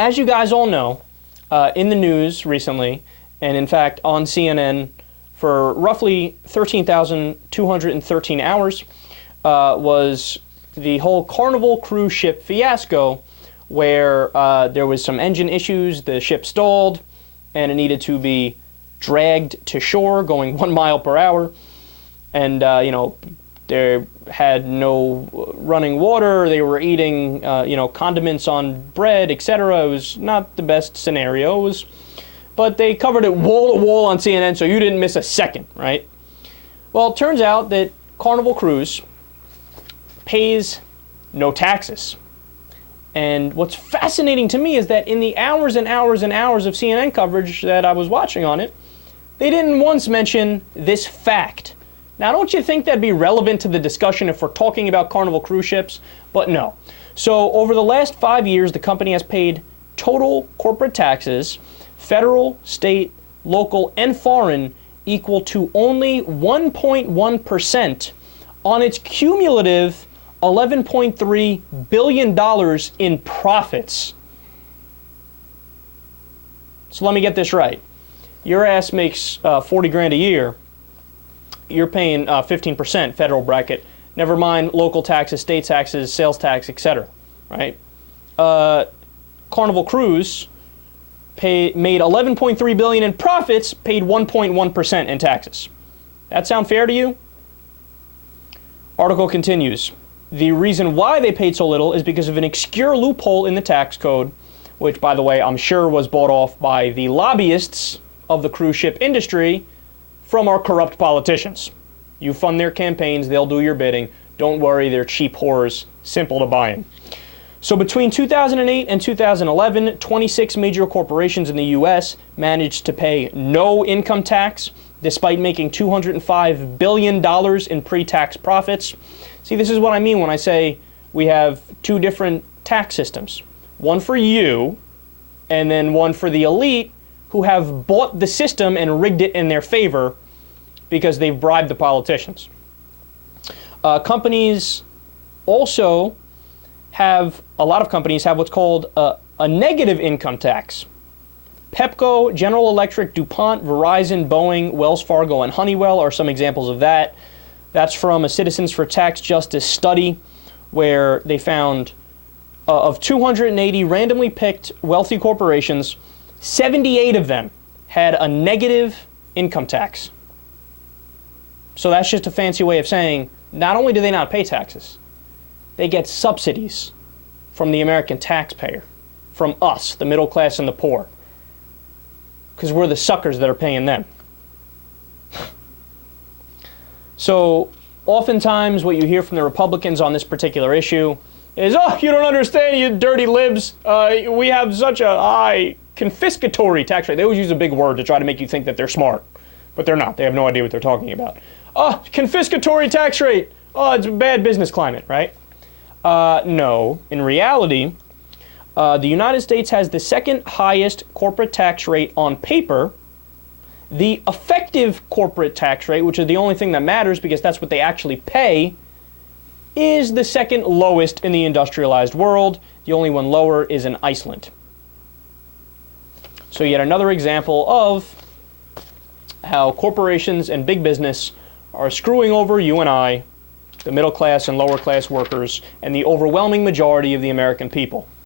as you guys all know, in the news recently, and in fact on CNN for roughly 13,213 hours, was the whole Carnival cruise ship fiasco, where there was some engine issues, the ship stalled, and it needed to be dragged to shore going 1 mile per hour. And, they had no running water, they were eating, condiments on bread, etc. It was not the best scenario, but they covered it wall to wall on CNN, so you didn't miss a second, right? Well, it turns out that Carnival Cruise pays no taxes. And what's fascinating to me is that in the hours and hours and hours of CNN coverage that I was watching on it, they didn't once mention this fact. Now, don't you think that'd be relevant to the discussion if we're talking about Carnival cruise ships? But no. So over the last 5 years, the company has paid total corporate taxes, federal, state, local, and foreign, equal to only 1.1% on its cumulative $11.3 billion in profits. So let me get this right. Your ass makes 40 grand a year. You're paying 15% federal bracket. Never mind local taxes, state taxes, sales tax, etc. Right? Carnival Cruise made $11.3 billion in profits, paid 1.1% in taxes. That sound fair to you? Article continues. The reason why they paid so little is because of an obscure loophole in the tax code, which, by the way, I'm sure was bought off by the lobbyists of the cruise ship industry from our corrupt politicians. You fund their campaigns, they'll do your bidding. Don't worry, they're cheap whores, simple to buy in. So between 2008 and 2011, 26 major corporations in the U.S. managed to pay no income tax, despite making $205 billion in pre-tax profits. See, this is what I mean when I say we have two different tax systems. One for you, and then one for the elite, who have bought the system and rigged it in their favor because they've bribed the politicians. Companies also have, a lot of companies have what's called a negative income tax. Pepco, General Electric, DuPont, Verizon, Boeing, Wells Fargo, and Honeywell are some examples of that. That's from a Citizens for Tax Justice study where they found of 280 randomly picked wealthy corporations, 78 of them had a negative income tax. So that's just a fancy way of saying not only do they not pay taxes, they get subsidies from the American taxpayer, from us, the middle class and the poor, because we're the suckers that are paying them. So oftentimes what you hear from the Republicans on this particular issue is, oh, you don't understand, you dirty libs. We have such a high confiscatory tax rate. They always use a big word to try to make you think that they're smart, but they're not. They have no idea what they're talking about. Oh, confiscatory tax rate. Oh, it's a bad business climate, right? No. In reality, the United States has the second highest corporate tax rate on paper. The effective corporate tax rate, which is the only thing that matters because that's what they actually pay, is the second lowest in the industrialized world. The only one lower is in Iceland. So yet another example of how corporations and big business are screwing over you and I, the middle class and lower class workers, and the overwhelming majority of the American people.